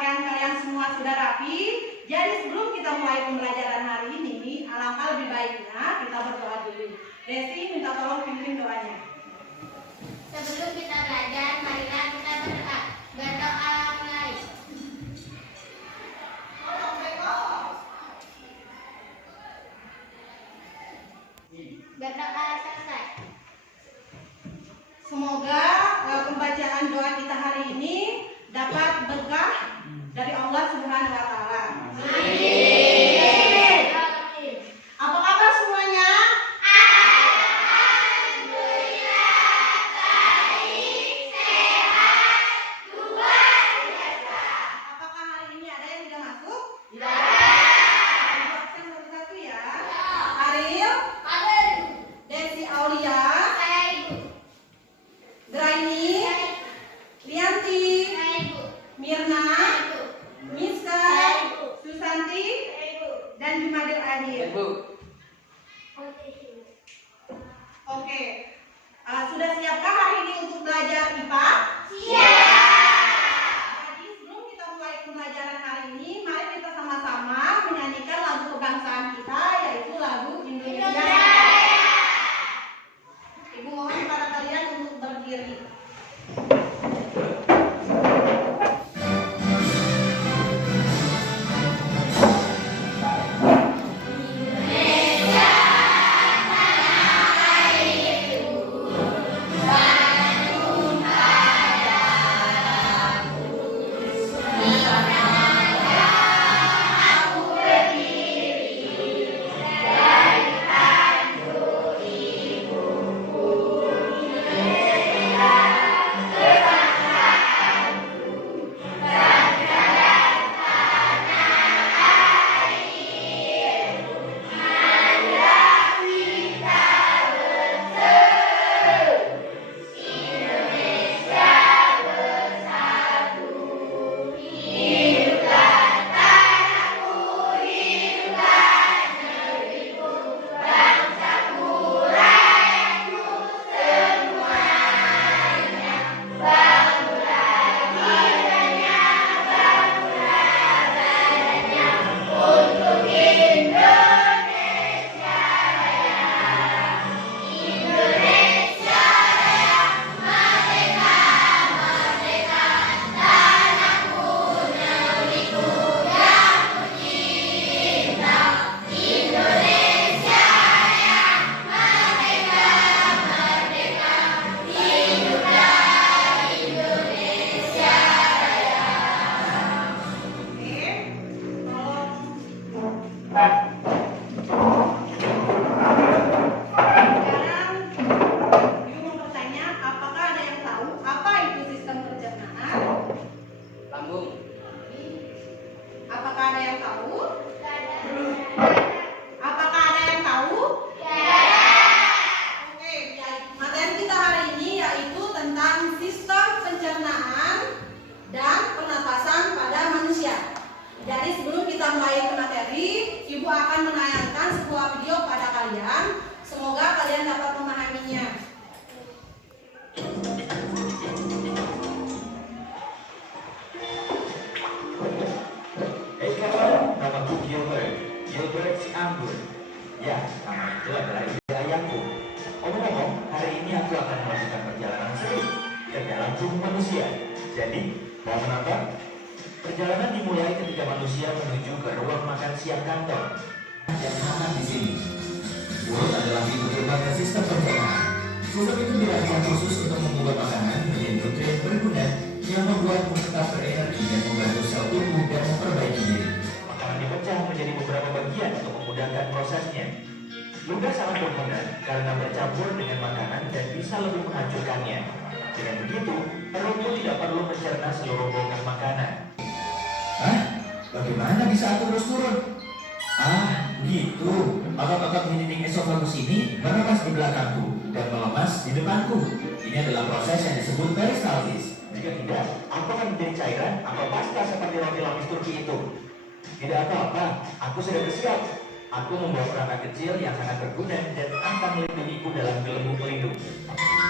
pakaian kalian semua sudah rapi? Jadi sebelum kita mulai pembelajaran hari ini, alangkah lebih baiknya kita berdoa dulu. Desi minta tolong pimpin doanya. Sebelum kita belajar, marilah kita berdoa. Berdoa mulai. Berdoa selesai. Semoga pembacaan doa kita hari ini dapat berkah dari Allah Subhanahu wa taala. Amin. Apa kabar semuanya? Alhamdulillah, baik, sehat, luar biasa. Apakah hari ini ada yang tidak masuk? Ya. Ibu absen satu-satu ya. Ariel, Ada Ibu. Desi Aulia, Saya Ibu. Graini, Lianti, Saya Ibu. Mirna, Ibu. Miska, Saya Ibu. Susanti, Ibu. dan Jumadil Adil. Ibu. Oke, sudah siapkah hari ini untuk belajar IPA? Jadi sebelum kita mulai pembelajaran hari ini, mari kita sama-sama menyanyikan lagu kebangsaan kita, yaitu lagu Indonesia. Ibu mohon kepada kalian untuk berdiri. Jadi, mau menonton? Perjalanan dimulai ketika manusia menuju ke ruang makan siang kantor. Yang hangat di sini. Mulut adalah pintu gerbang ke sistem pencernaan. Sistem itu dirancang khusus untuk mengubah makanan menjadi nutrien berguna yang membuatmu tetap berenergi dan membantu sel tubuh dan memperbaiki diri. Makanan dipecah menjadi beberapa bagian untuk memudahkan prosesnya. Ludah sangat berguna karena bercampur dengan makanan dan bisa lebih menghancurkannya. Dengan begitu, perutmu tidak perlu mencerna seluruh bongkar makanan. Hah? Bagaimana bisa aku terus turun? Ah, gitu. Otot-otot dinding esofagus ini menetas di belakangku dan melemas di depanku. Ini adalah proses yang disebut peristaltis. Jika tidak, aku akan menjadi cairan atau pasta seperti roti lapis Turki itu. Tidak apa-apa, aku sudah bersiap. Aku membawa perangkat kecil yang sangat berguna dan akan melindungiku dalam gelembung pelindung.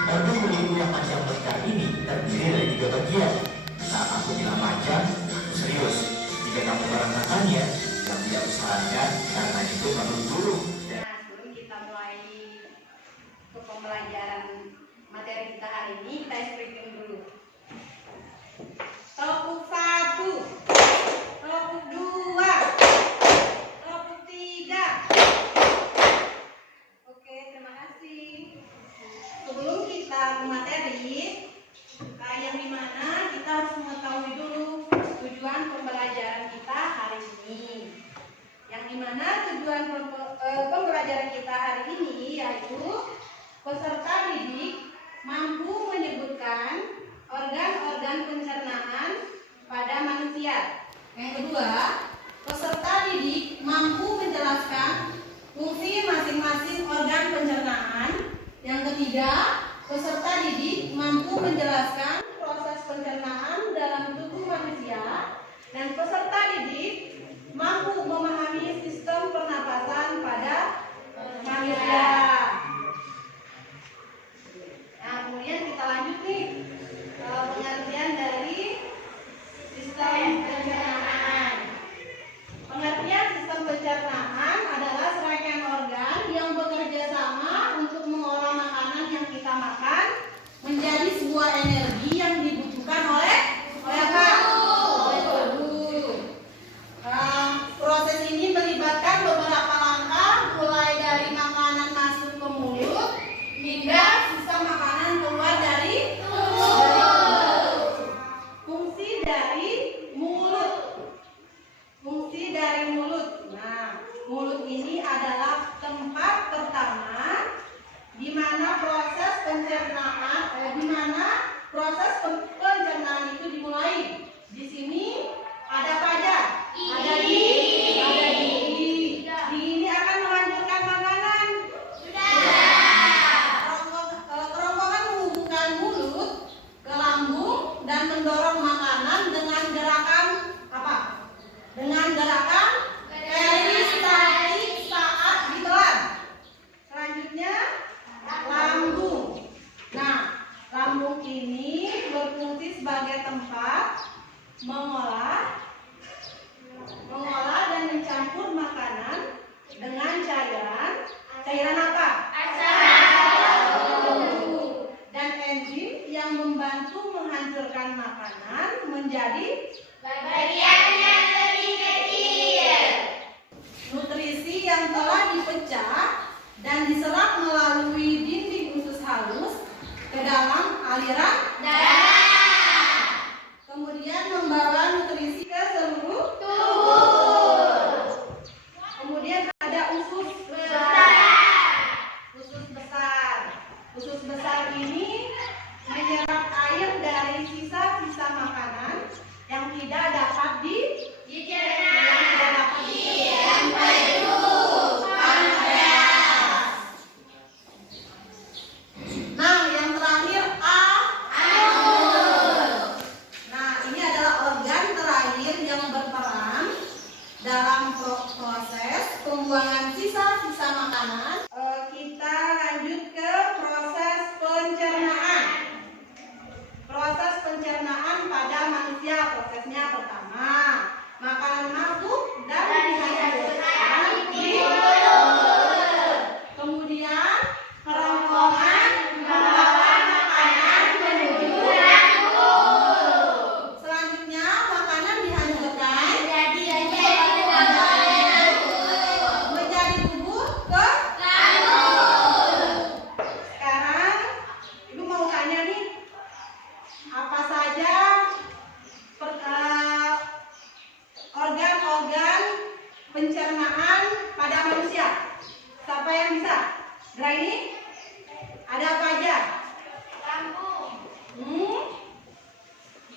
Organ pelindung yang panjang melingkar ini terdiri dari 3 bagian. Saat aku bilang panjang, serius. pembelajaran materi kita hari ini, kita explain dulu. Topik 1, topik 2, topik 3. Oke, terima kasih. Sebelum kita ke materi, yang dimana kita harus mengetahui dulu tujuan pembelajaran kita hari ini. Yang dimana tujuan pembelajaran kita hari ini yaitu peserta didik mampu menyebutkan organ-organ pencernaan pada manusia. Yang kedua, peserta didik mampu menjelaskan fungsi masing-masing organ pencernaan. Yang ketiga, peserta didik mampu menjelaskan proses pencernaan dalam tubuh manusia. Dan peserta didik mampu memahami sistem pernapasan pada manusia. Nah, kemudian kita lanjut nih pengertian dari sistem pencernaan. Pengertian sistem pencernaan adalah serangkaian organ yang bekerja sama untuk mengolah makanan yang kita makan menjadi sebuah energi yang dibutuhkan oleh apa? Oleh tubuh. Proses ini melibatkan beberapa langkah, mulai dari makanan masuk ke mulut hingga sisa makanan keluar dari tubuh. Fungsi dari mulut. Fungsi dari mulut. Nah, mulut ini adalah tempat pertama di mana proses pencernaan itu dimulai. Di sini ada apa aja? Ada gigi. Gigi ini akan menghancurkan makanan. Kerongkongan menghubungkan mulut ke lambung dan mendorong makanan dengan gerakan apa? Dengan gerakan peristaltik saat ditelan. Selanjutnya lambung. Nah, lambung ini berfungsi sebagai tempat mengolah dan mencampur makanan dengan cairan apa? Dan enzim yang membantu menghancurkan makanan menjadi Bagian yang lebih kecil. nutrisi yang telah dipecah dan diserap melalui dinding usus halus ke dalam aliran Darah. kemudian membawa nutrisi ke seluruh Tubuh. Kemudian ada usus Besar. Usus besar ini menyerap air dari sisa-sisa makanan yang tidak dapat Dicerna. Empedu. Pankreas. Nah, yang terakhir Anus. Nah, ini adalah organ terakhir yang berperan dalam proses pembuangan sisa-sisa makanan. Kita lanjut ke proses pencernaan. Proses pencernaan pada manusia, prosesnya pertama, makanan masuk dan dihancurkan di mulut. Kemudian kerongkongan membawa makanan menuju lambung. Selanjutnya makanan dihancurkan menjadi bubur ke Lambung. sekarang Ibu mau tanya nih, apa saja organ-organ pencernaan pada manusia? Siapa yang bisa? Ini ada apa aja? Lambung.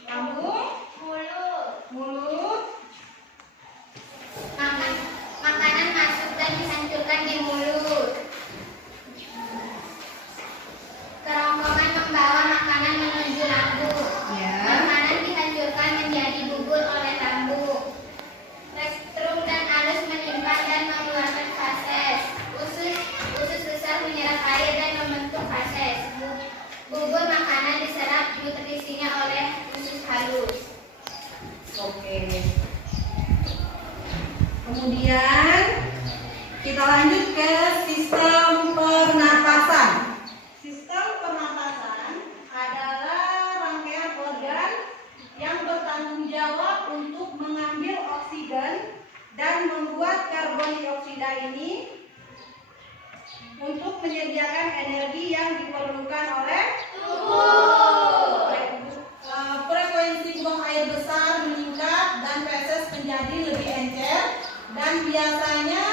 Lambung, Mulut. mulut, Makanan masuk dan dihancurkan di mulut. Kerongkongan membawa makanan menuju lambung. ya. Makanan dihancurkan menjadi bubur oleh lambung. Restrum dan alus menyimpan dan mengeluarkan fases. Usus besar menyerap air dan membentuk fases. Bubur makanan diserap nutrisinya oleh usus halus. Oke. Kemudian kita lanjut ke sistem pernapasan. ini untuk menyediakan energi yang diperlukan oleh tubuh. Frekuensi buang air besar meningkat dan feses menjadi lebih encer, dan biasanya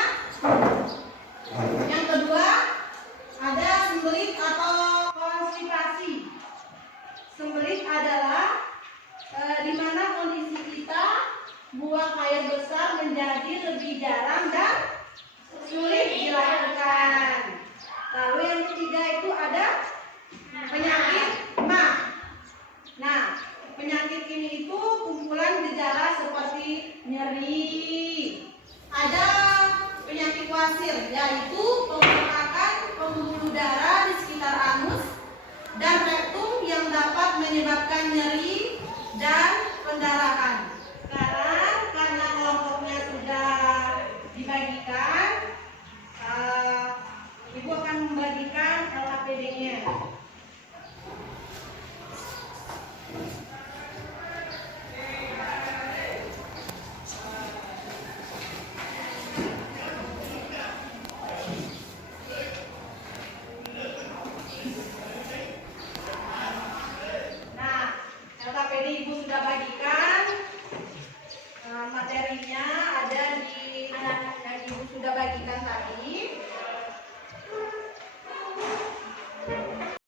yang kedua ada sembelit atau konstipasi. Sembelit adalah di mana kondisi kita buang air besar menjadi lebih jarang dan sulit dilakukan. Lalu yang ketiga itu ada penyakit MAH. Nah, penyakit ini itu kumpulan gejala seperti nyeri. Ada penyakit wasir, yaitu